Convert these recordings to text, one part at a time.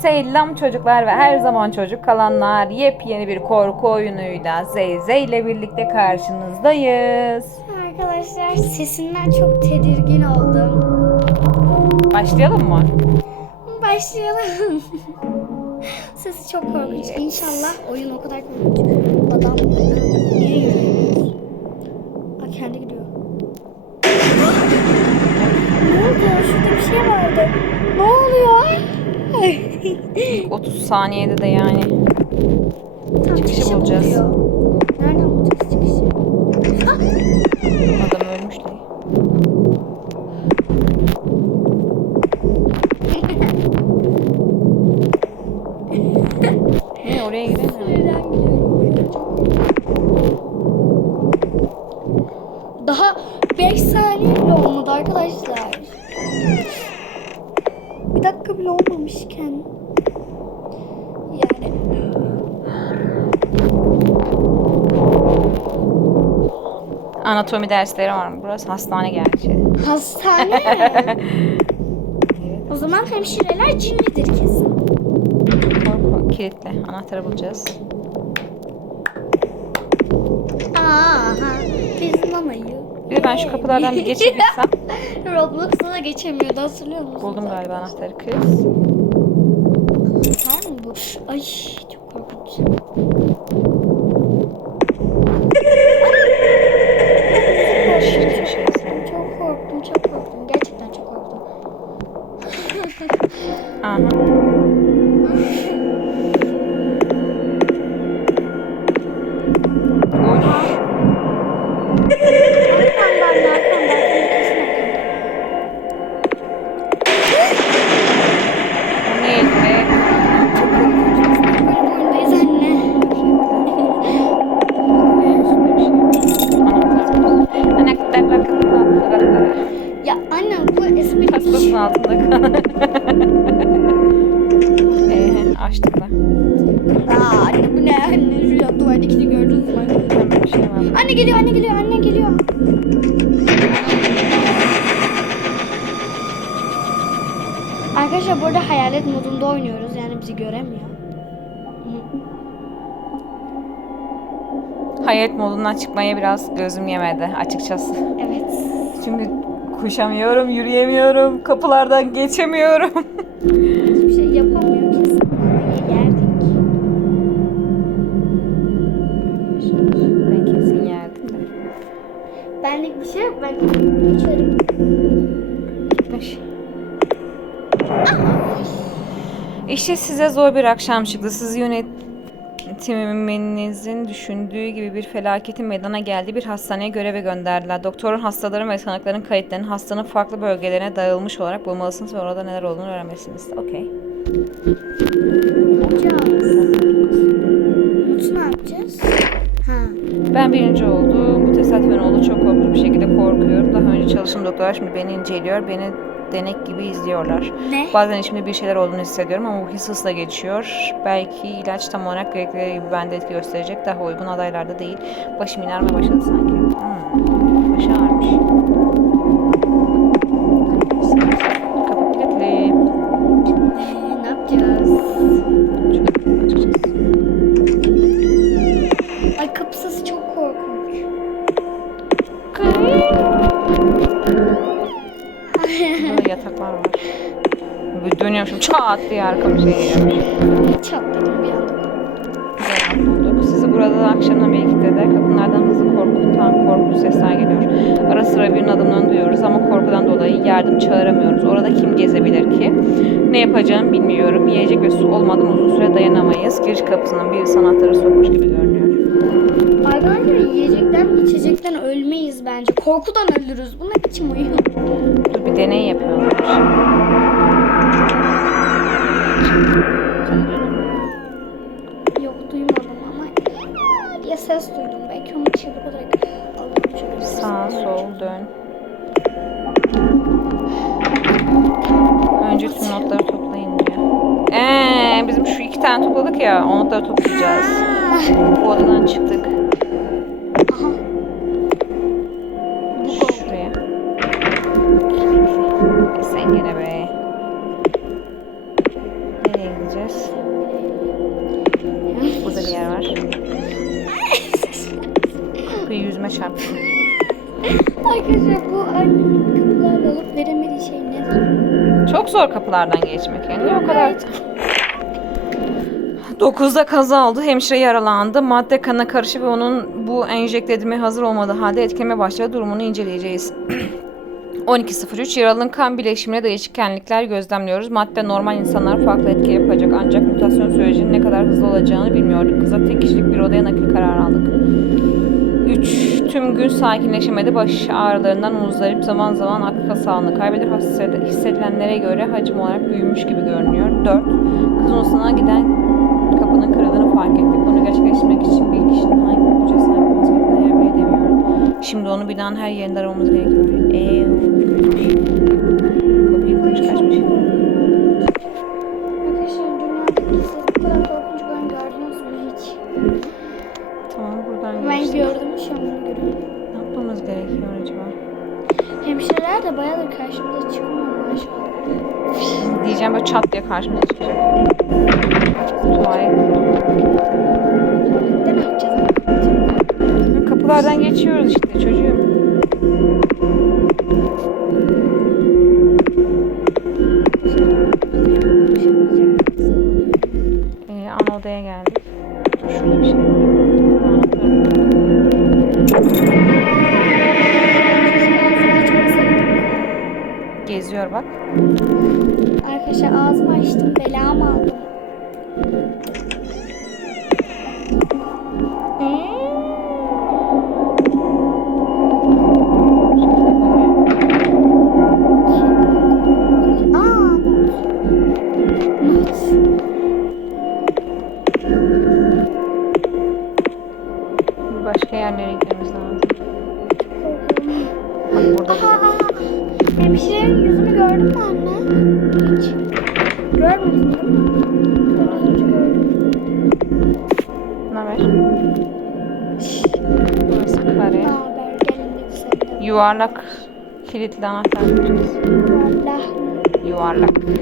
Selam çocuklar ve her zaman çocuk kalanlar. Yepyeni bir korku oyunuyla Zeyze ile birlikte karşınızdayız. Arkadaşlar sesinden çok tedirgin oldum. Başlayalım mı? Başlayalım. Sesi çok korkunç. İnşallah oyun o kadar korkunç. Adam niye yürüyor? Aa, kendi gidiyor. ne oldu? Şurada bir şey vardı. Ne oluyor? 30 saniyede de yani. Tam Çıkışı bulacağız. buluyor. Nereden bulacağız çıkışı? Ah! Adam ölmüş de. Niye oraya giremiyorum? Nereden gidiyorum? Çok Daha 5 saniye bile olmadı arkadaşlar. Bir dakika bile olmamışken. Yani Anatomi dersleri var mı? Burası hastane gerçi. hastane. o zaman hemşireler cinlidir kesin. Korku kilitli. Anahtarı bulacağız. Aha. Biz mamayı. Bir de ben şu kapılardan bir geçebilsem. Roblox'ta da geçemiyordu hatırlıyor musunuz? Buldum galiba anahtarı kız. Var mı bu? Ay çok korkunç. Hayalet modunda oynuyoruz. Yani bizi göremiyor. Hayat modundan çıkmaya biraz gözüm yemedi açıkçası. Evet. Çünkü koşamıyorum, yürüyemiyorum, kapılardan geçemiyorum. Hiçbir şey yapamıyor kesin. Yerdik. ben kesin yerdim de. Benlik bir şey yok. Ben geçerim. İşte size zor bir akşam çıktı. Siz yönetiminizin düşündüğü gibi bir felaketin meydana geldiği bir hastaneye göreve gönderdiler. Doktorun hastaların ve tanıkların kayıtlarını hastanın farklı bölgelerine dağılmış olarak bulmalısınız ve orada neler olduğunu öğrenmelisiniz. Okey. Ne yapacağız? Ha. Ben birinci oldum. Bu tesadüfen oldu. Çok korkunç bir şekilde korkuyorum. Daha önce çalıştığım doktorlar şimdi beni inceliyor. Beni denek gibi izliyorlar. Ne? Bazen içimde bir şeyler olduğunu hissediyorum ama bu his hızla geçiyor. Belki ilaç tam olarak gerektiği gibi bende etki gösterecek. Daha uygun adaylarda değil. Başım inermeye başladı sanki. Hmm. Başı ağrımış. Çat diye şey geliyormuş. Çatladım bir anda. Sizi burada da akşamdan bir ekipte de kapılardan hızlı korkutan korkunç sesler geliyor. Ara sıra birinin adımlarını duyuyoruz ama korkudan dolayı yardım çağıramıyoruz. Orada kim gezebilir ki? Ne yapacağımı bilmiyorum. Yiyecek ve su olmadan uzun süre dayanamayız. Giriş kapısının bir anahtarı sokmuş gibi görünüyor. Arkadaşlar yiyecekten içecekten ölmeyiz bence. Korkudan ölürüz. Bu ne biçim oyun? Dur bir deney yapıyorlar. Yok duymadım ama diye ses duydum. Belki onu çığlık olarak bir Sağ, sol, dön. Önce tüm notları toplayın diyor. Eee bizim şu iki tane topladık ya, o notları toplayacağız. Bu odadan çıktık. Girebiliriz. Burada bir yer var. Kapıyı yüzüme çarptım. Arkadaşlar bu annemin kapılarla alıp veremediği şey nedir? Çok zor kapılardan geçmek yani. Niye o kadar? Evet. 9'da kaza oldu. Hemşire yaralandı. Madde kana karışı ve onun bu enjekte edilmeye hazır olmadığı halde etkileme başladı. Durumunu inceleyeceğiz. 12.03 yaralının kan bileşimine değişkenlikler gözlemliyoruz. Madde normal insanlar farklı etki yapacak ancak mutasyon sürecinin ne kadar hızlı olacağını bilmiyorduk. Kıza tek kişilik bir odaya nakil kararı aldık. 3. Tüm gün sakinleşemedi. Baş ağrılarından muzdarip zaman zaman akıl sağlığını kaybeder. Hissed- Hissedilenlere göre hacim olarak büyümüş gibi görünüyor. 4. Kız odasına giden kapının kırıldığını fark ettik. Bunu gerçekleştirmek için bir kişinin hangi güce sahip olması gerektiğini. Şimdi onu binanın her yerinde aramamız gerekiyor. Eee. Kapıyı kırmış kaçmış. Arkadaşlar dünyadaki siz bu kadar korkunç oyun gördünüz mü hiç? Tamam buradan Ben geçtik. gördüm şu an bunu görüyorum. Ne yapmamız gerekiyor acaba? Hemşireler de bayağıdır karşımıza çıkmıyor maşallah. Diyeceğim böyle çat diye karşımıza çıkacak. Tuvalet. Ne yapacağız? Kapılardan geçiyoruz işte çocuğum. Geziyor bak. Arkadaşlar ağzımı açtım belamı aldım. Yuvarlak kilitli anahtar bulacağız. Valla Yuvarlak. buluruz.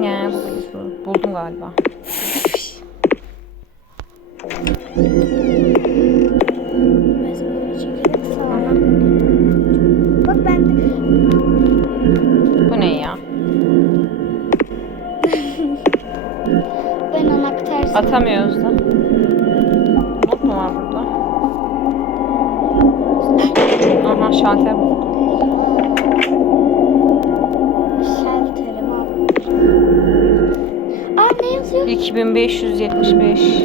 Ne buluruz? Buldum galiba. Bak ben de Bu ne ya? ben anahtar Atamıyoruz 2575.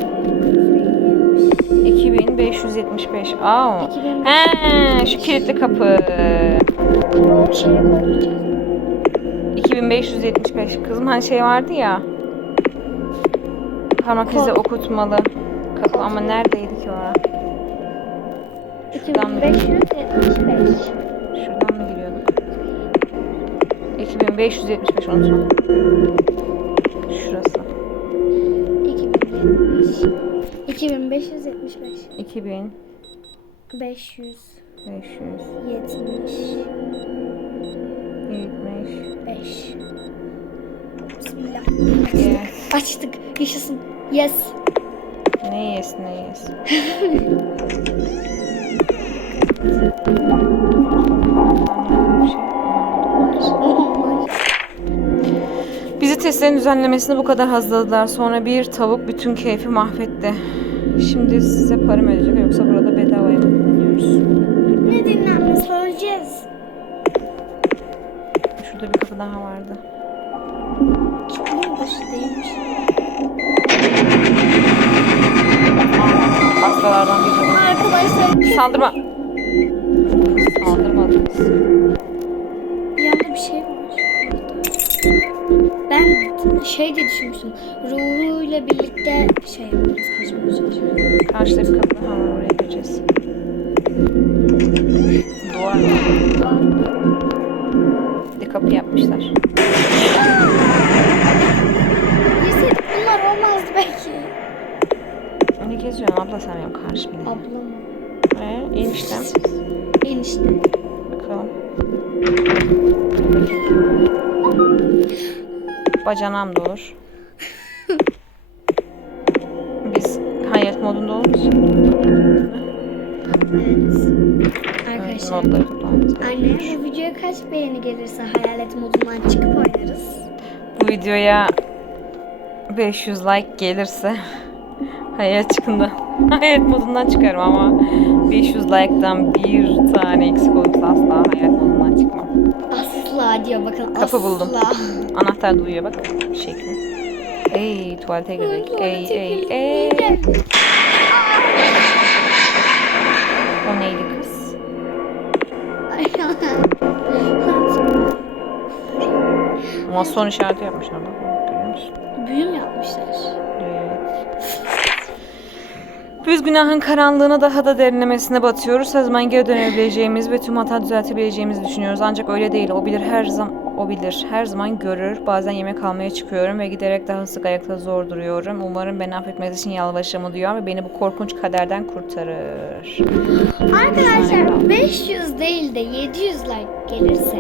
2575. Aa. 2575. He, şu kilitli kapı. O şeye koyacağız. 2575. Kızım hani şey vardı ya. Parmak izi okutmalı kapı ama neredeydi ki o? Şuradan mı? 2575. Şuradan mı giriyorduk? 2575 unutma. Şurası. 2070. 2575. 2000 500. 500 70. 75 5. Bismillah. Yes. Açtık. Yaşasın. Yes. Ne yes ne yes. Bizi testlerin düzenlemesine bu kadar hazırladılar. Sonra bir tavuk bütün keyfi mahvetti. Şimdi size para mı ödeyecek yoksa burada bedavaya mı dinleniyoruz? Ne dinlenmesi söyleyeceğiz. Şurada bir kapı daha vardı. Kitlinin başı değilmiş. Hastalardan biri. Arkadaşlar Saldırma. Saldırmadınız. Yanında bir şey var. Ben şey diye düşünmüştüm. Ruhuyla birlikte şey yaparız, kaçmaya çalışıyoruz. Karşıda bir kapı var oraya gireceğiz. Duvar var. Bir de kapı yapmışlar. Girseydik bunlar olmazdı belki. Ne geziyorsun abla sen benim karşımda? Abla mı? Ee, eniştem. Enişte. Bakalım. Bacanam da olur. Biz hayat modunda olduğumuz için Evet. Arkadaşlar. Anne gerekiyor. bu videoya kaç beğeni gelirse hayalet modundan çıkıp oynarız. Bu videoya 500 like gelirse hayat çıkında hayat modundan çıkarım ama 500 like'dan bir tane eksik olursa asla hayat modundan çıkmam. Asla diyor bakın. Kapı asla. buldum. Anahtar duyuyor bak şekli. Ey tuvalete girdik. Ey ey ey. O neydi kız? Ama son işareti yapmışlar bak. Biz günahın karanlığına daha da derinlemesine batıyoruz. Her zaman geri dönebileceğimiz ve tüm hata düzeltebileceğimizi düşünüyoruz. Ancak öyle değil. O bilir her zaman o bilir. Her zaman görür. Bazen yemek almaya çıkıyorum ve giderek daha sık ayakta zor duruyorum. Umarım beni affetmesi için yalvarışımı duyar ve beni bu korkunç kaderden kurtarır. Arkadaşlar 500 değil de 700 like gelirse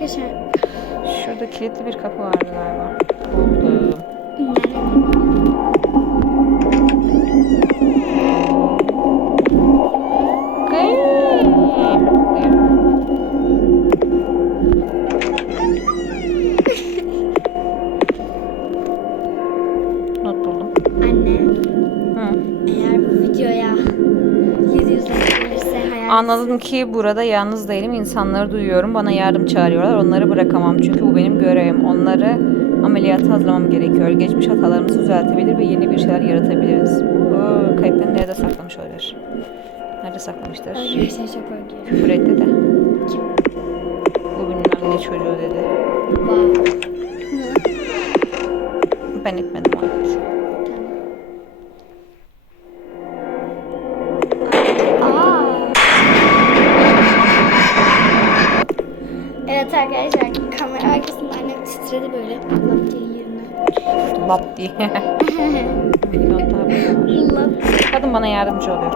Arkadaşlar Şurada kilitli bir kapı vardı galiba. Buldum. Not Anladım ki burada yalnız değilim. İnsanları duyuyorum. Bana yardım çağırıyorlar. Onları bırakamam. Çünkü bu benim görevim. Onları ameliyata hazırlamam gerekiyor. Geçmiş hatalarımızı düzeltebilir ve yeni bir şeyler yaratabiliriz. Oo, kayıtlarını nerede saklamış olabilir? Nerede saklamıştır? Arkadaşlar çok korkuyorum. Küfür etti de. Kim? Bu bilmem ne çocuğu dedi. Ben etmedim o Lap diye. Kadın bana yardımcı oluyor.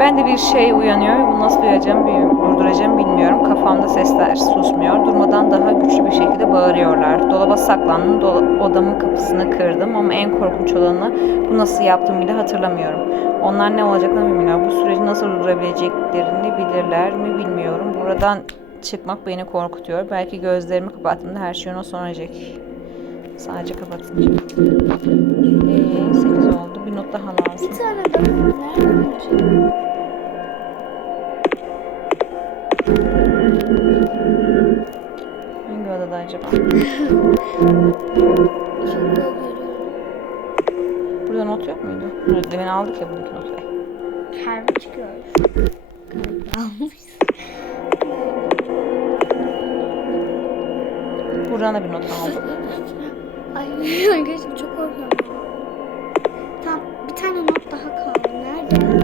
Ben de bir şey uyanıyor ve bunu nasıl duyacağım, durduracağım bilmiyorum. Kafamda sesler susmuyor. Durmadan daha güçlü bir şekilde bağırıyorlar. Dolaba saklandım. Dola- odamın kapısını kırdım ama en korkunç olanı bu nasıl yaptığımı bile hatırlamıyorum. Onlar ne olacaklarını bilmiyorum. Bu süreci nasıl durdurabileceklerini bilirler mi bilmiyorum. Buradan çıkmak beni korkutuyor. Belki gözlerimi kapattığımda her şey ona sonrayacak. Sadece kapatınca. Ee, 8 oldu. Bir not daha lazım. Bir tane daha nerede? Hangi odada acaba? Burada not yok muydu? Evet, Demin aldık ya buradaki notu. Harbi çıkıyor. Almış. Buradan da bir not aldım. Ay arkadaşım çok korkuyorum. Tamam bir tane not daha kaldı. Nerede?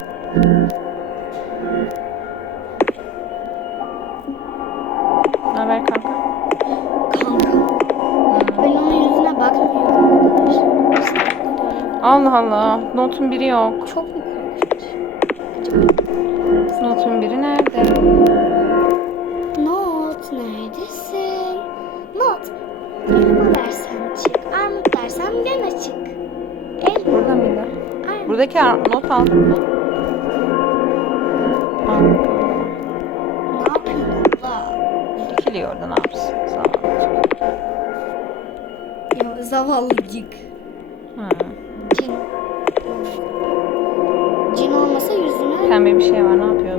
Ne haber kanka? Kanka. Ben onun yüzüne bakmıyorum arkadaşlar. Allah Allah. Notun biri yok. Çok mu korkunç? Notun biri nerede? Not neredesin? Not. Elma dersem çık. Armut dersem gene çık. El. Burada mıydı? Armut. Buradaki ar- not? Aldım. Ne yapıyorsun abla? Dikiliyor orada ne yapsın? Ol. Ya zavallıcık. Ha. Cin. Cin olmasa yüzüne Pembe bir şey var. Ne yapıyoruz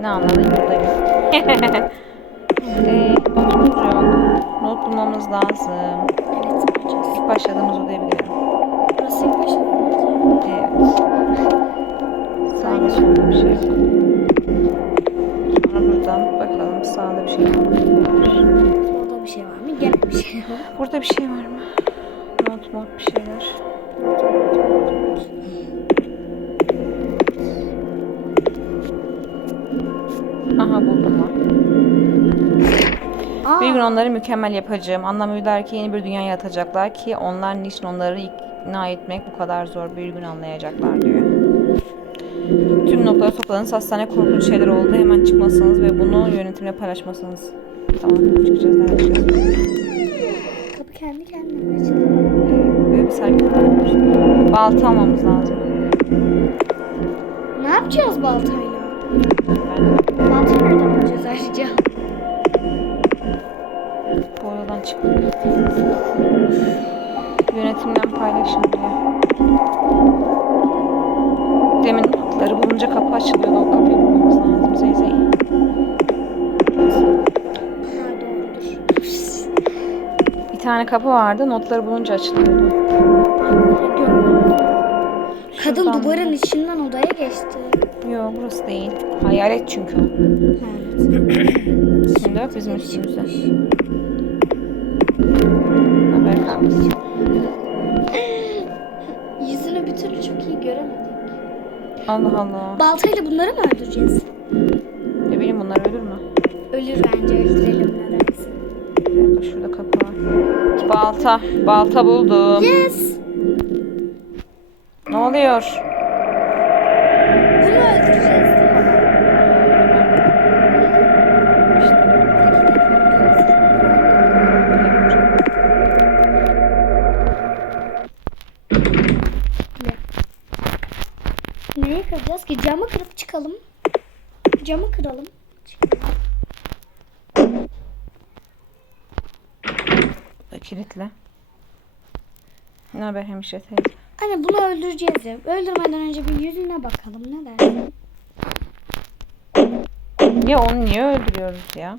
Ne anladın buradayım. Eee notumuz yok. Not bulmamız lazım. Evet bulacağız. Başladığımız odaya bir girelim. Burası ilk başta. Evet. Sağda solda bir şey yok. Sonra buradan bakalım sağda bir şey var mı? Orada bir şey var mı? Gene bir şey var. Burada bir şey var mı? Not not bir şeyler. Aha buldum? Aa, Bir gün onları mükemmel yapacağım. Anlamıyorlar ki yeni bir dünya yaratacaklar ki onlar niçin onları ikna etmek bu kadar zor bir gün anlayacaklar diyor. Tüm notları topladınız. Hastane korkunç şeyler oldu. Hemen çıkmasınız ve bunu yönetimle paylaşmasınız. Tamam çıkacağız. Nerede kapı kendi kendine açıldı. Evet, böyle bir sergi. Balta almamız lazım. Ne yapacağız baltayla? Ben Bulacağız ayrıca? bu yoldan çıkmak. Yönetimden paylaşın diyor. Demin notları bulunca kapı açılıyordu. O kapıyı bulmamız lazım. Zeyzey. Bir tane kapı vardı. Notları bulunca açılıyordu. Kadın Şuradan duvarın içinden odaya geçti. Yok burası değil. Hayalet çünkü. Evet. Şimdi yok bizim üstümüzde. Haber kalmasın. Yüzünü bir türlü çok iyi göremedik. Allah Allah. Baltayla bunları mı öldüreceğiz? Ne bileyim bunlar ölür mü? Ölür bence öldürelim nedense. Bir dakika, Şurada kapı var. Balta. Balta buldum. Yes! Ne oluyor? Kilitle. Ne haber hemşire teyze? Anne bunu öldüreceğiz ya. Öldürmeden önce bir yüzüne bakalım. Ne dersin? Ya onu niye öldürüyoruz ya?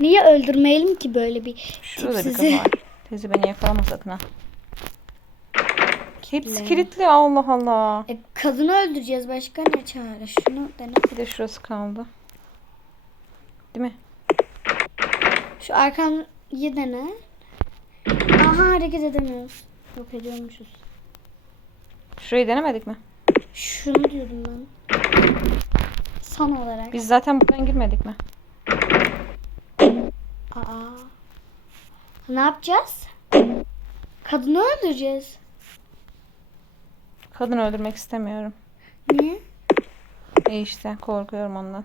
Niye öldürmeyelim ki böyle bir Şurada bir tipsizi? kapı var. Teyze beni yakalama sakın ha. Hepsi kilitli Allah Allah. E, kadını öldüreceğiz. Başka ne çare? Şunu dene. Bir de şurası kaldı. Değil mi? Şu arkamı dene. Aha hareket edemiyoruz. Yok ediyormuşuz. Şurayı denemedik mi? Şunu diyordum ben. Son olarak. Biz zaten buradan girmedik mi? Aa. Ne yapacağız? Kadını öldüreceğiz. Kadın öldürmek istemiyorum. Niye? E işte korkuyorum ondan.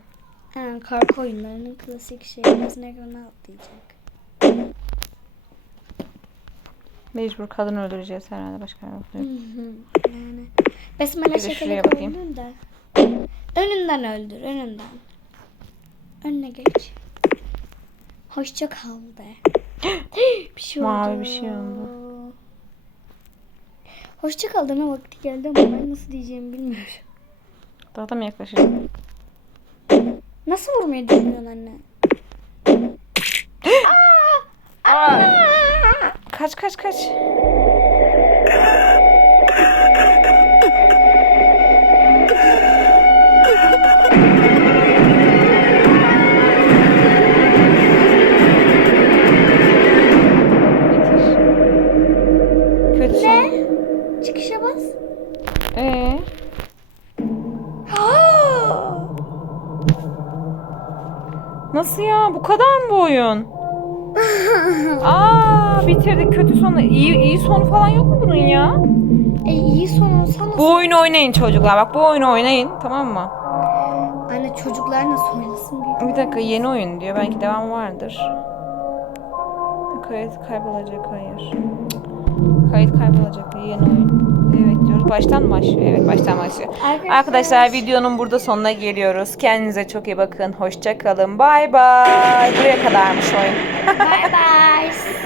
Ha, korku oyunlarının klasik şeyi. Gözüne ekrana atlayacak. Mecbur kadın öldüreceğiz herhalde başka yol Hı yok. Yani. Besmele Bir şekeri koydun da. Önünden öldür. Önünden. Önüne geç. Hoşça kal de. bir şey oldu. Mavi bir şey oldu. Hoşça kal deme vakti geldi ama ben nasıl diyeceğimi bilmiyorum. Daha da mı yaklaşacağım? Nasıl vurmayı düşünüyorsun anne? Kaç kaç kaç. Ee, nasıl ya? Bu kadar mı bu oyun? Aa, bitirdik kötü sonu. İyi iyi sonu falan yok mu bunun ya? E iyi son olsa nasıl? Bu oyunu oynayın çocuklar. Bak bu oyunu oynayın. Tamam mı? Anne çocuklar nasıl oynasın büyük? Bir dakika yeni oyun diyor. Belki devam vardır. Kayıt kaybolacak. Hayır. Kayıt kaybolacak. Yeni oyun. Evet diyoruz. Baştan mı başlıyor? Evet baştan başlıyor. Arkadaşlar- Arkadaşlar videonun burada sonuna geliyoruz. Kendinize çok iyi bakın. Hoşça kalın. Bay bay. Buraya kadarmış oyun. Bye bye.